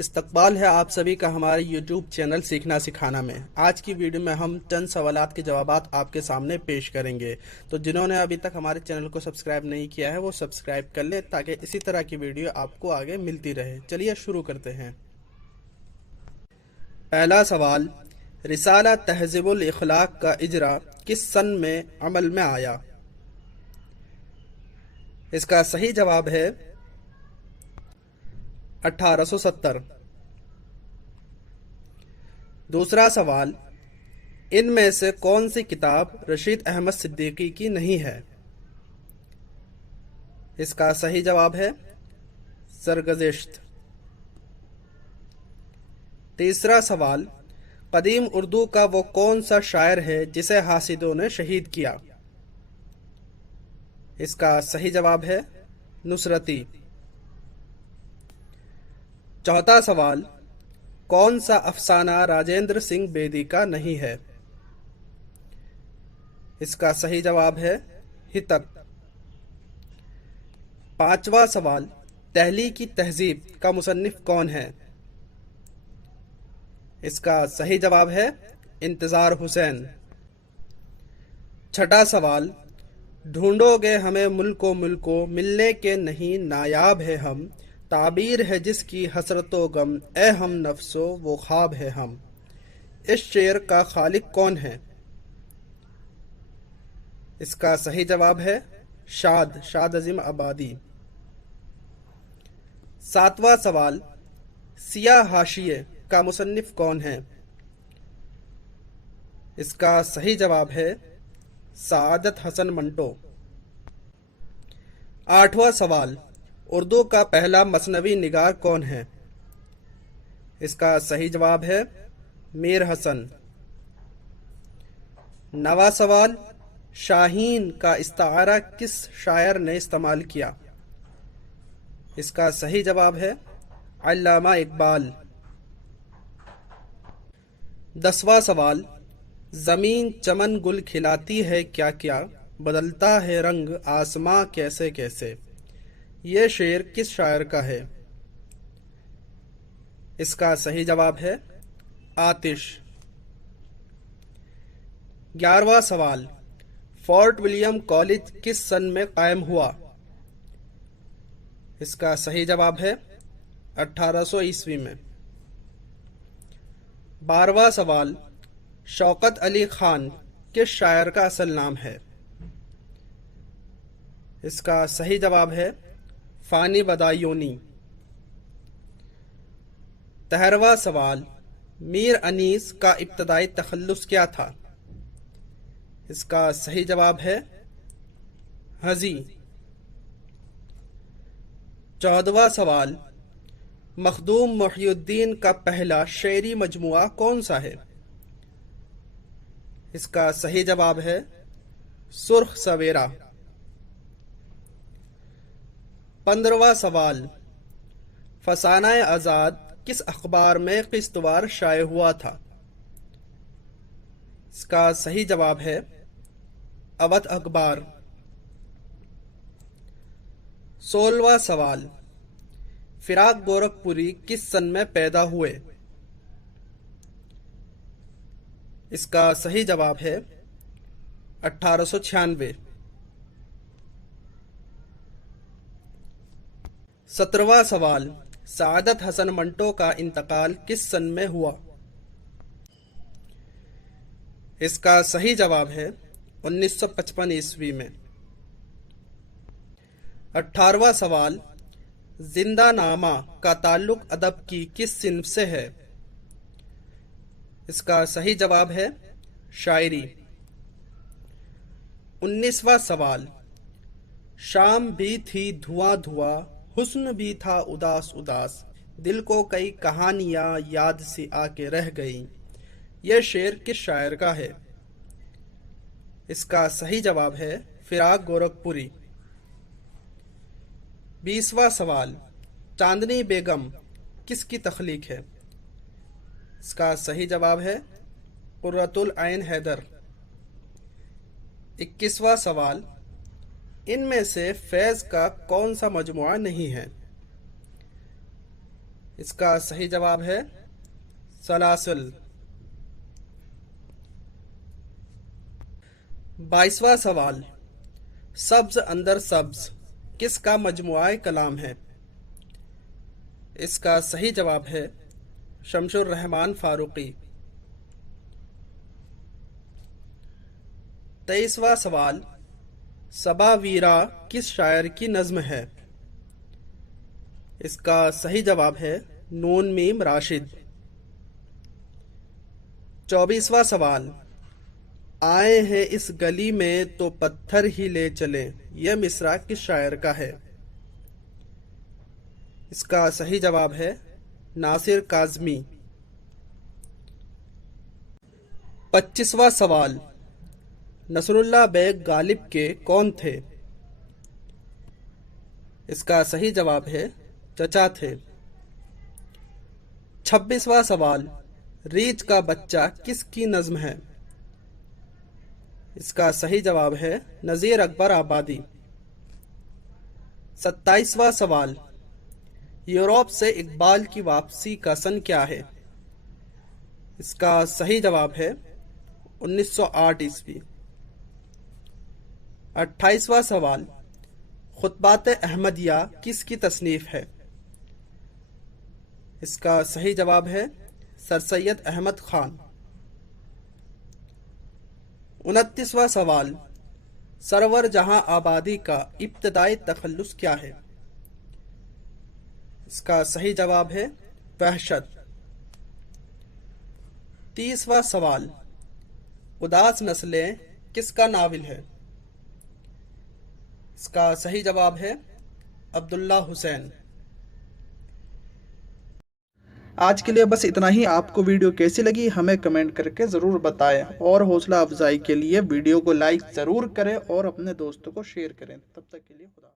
इस्तकबाल है आप सभी का हमारे YouTube चैनल सीखना सिखाना में। आज की वीडियो में हम चंद सवालात के जवाबात आपके सामने पेश करेंगे। तो जिन्होंने अभी तक हमारे चैनल को सब्सक्राइब नहीं किया है वो सब्सक्राइब कर ले ताकि इसी तरह की वीडियो आपको आगे मिलती रहे। चलिए शुरू करते हैं। पहला सवाल, रिसाला तहज़ीबुल इखलाक का इजरा किस सन में अमल में आया? इसका सही जवाब है 1870। दूसरा सवाल, इनमें से कौन सी किताब रशीद अहमद सिद्दीकी की नहीं है? इसका सही जवाब है सरगुज़िश्त। तीसरा सवाल, कदीम उर्दू का वो कौन सा शायर है जिसे हासिदों ने शहीद किया? इसका सही जवाब है नुसरती। चौथा सवाल, कौन सा अफसाना राजेंद्र सिंह बेदी का नहीं है? इसका सही जवाब है हितक। पांचवा सवाल, दहली की तहजीब का मुसन्निफ कौन है? इसका सही जवाब है इंतजार हुसैन। छठा सवाल, ढूंढोगे हमें मुल्को मुल्को मिलने के नहीं नायाब है हम, ताबीर है जिसकी हसरतो गम ए हम नफ्सो वो ख्वाब है हम। इस शेर का खालिक कौन है? इसका सही जवाब है शाद अजीम आबादी। सातवां सवाल, सिया हाशिये का मुसन्निफ कौन है? इसका सही जवाब है सादत हसन मंटो। आठवां सवाल, उर्दू का पहला मसनवी निगार कौन है? इसका सही जवाब है मीर हसन। नवा सवाल, शाहीन का इस्तारा किस शायर ने इस्तेमाल किया? इसका सही जवाब है अल्लामा इकबाल। दसवां सवाल, जमीन चमन गुल खिलाती है क्या क्या, बदलता है रंग आसमां कैसे कैसे। ये शेर किस शायर का है? इसका सही जवाब है आतिश। 11वां सवाल, फोर्ट विलियम कॉलेज किस सन में कायम हुआ? इसका सही जवाब है 1800 ईस्वी में। 12वां सवाल, शौकत अली खान किस शायर का असल नाम है? इसका सही जवाब है फानी बदायूनी। 13वां सवाल, मीर अनीस का इब्तदाई तखल्लुस क्या था? इसका सही जवाब है हजी। 14वां सवाल, मखदूम मुहियुद्दीन का पहला शेरी मजमुआ कौन सा है? इसका सही जवाब है सुर्ख सवेरा। 15वां सवाल, फसाना आज़ाद किस अखबार में किस्तवार शाये हुआ था? इसका सही जवाब है अवध अखबार। 16वां सवाल, फिराक गोरखपुरी किस सन में पैदा हुए? इसका सही जवाब है 1896। 17वां सवाल, सादत हसन मंटो का इंतकाल किस सन में हुआ? इसका सही जवाब है 1955 ईस्वी में। 18वां सवाल, जिंदा नामा का ताल्लुक अदब की किस सिन्फ से है? इसका सही जवाब है शायरी। 19वां सवाल, शाम भी थी धुआं धुआं हुस्न भी था उदास उदास, दिल को कई कहानियां याद सी आके रह गई। यह शेर किस शायर का है? इसका सही जवाब है फिराक गोरखपुरी। 20वां सवाल, चांदनी बेगम किसकी तख्लीक है? इसका सही जवाब है कुर्रतुल ऐन हैदर। 21वां सवाल, इनमें से फैज़ का कौन सा मजमुआ नहीं है? इसका सही जवाब है सलासिल। 22वां सवाल, सब्ज अंदर सब्ज किसका मजमुआ कलाम है? इसका सही जवाब है शमसुर रहमान फारूकी। 23वां सवाल, सबा वीरा किस शायर की नज्म है? इसका सही जवाब है नून मीम राशिद। 24वां सवाल, आए हैं इस गली में तो पत्थर ही ले चले, यह मिसरा किस शायर का है? इसका सही जवाब है नासिर काज़मी। 25वां सवाल, नसरुल्लाह बेग गालिब के कौन थे? इसका सही जवाब है चचा थे। 26वां सवाल, रीछ का बच्चा किसकी नज्म है? इसका सही जवाब है नज़ीर अकबर आबादी। 27वां सवाल, यूरोप से इकबाल की वापसी का सन क्या है? इसका सही जवाब है 1908 ईस्वी। 28वां सवाल, खुतबात अहमदिया किसकी तसनीफ है? इसका सही जवाब है सर सैयद अहमद खान। 29वां सवाल, सरवर जहां आबादी का इब्तदाई तखल्लुस क्या है? इसका सही जवाब है वहशत। 30वां सवाल, उदास नस्लें किसका नाविल है? इसका सही जवाब है अब्दुल्ला हुसैन। आज के लिए बस इतना ही। आपको वीडियो कैसी लगी हमें कमेंट करके ज़रूर बताएं और हौसला अफजाई के लिए वीडियो को लाइक ज़रूर करें और अपने दोस्तों को शेयर करें। तब तक के लिए खुदा।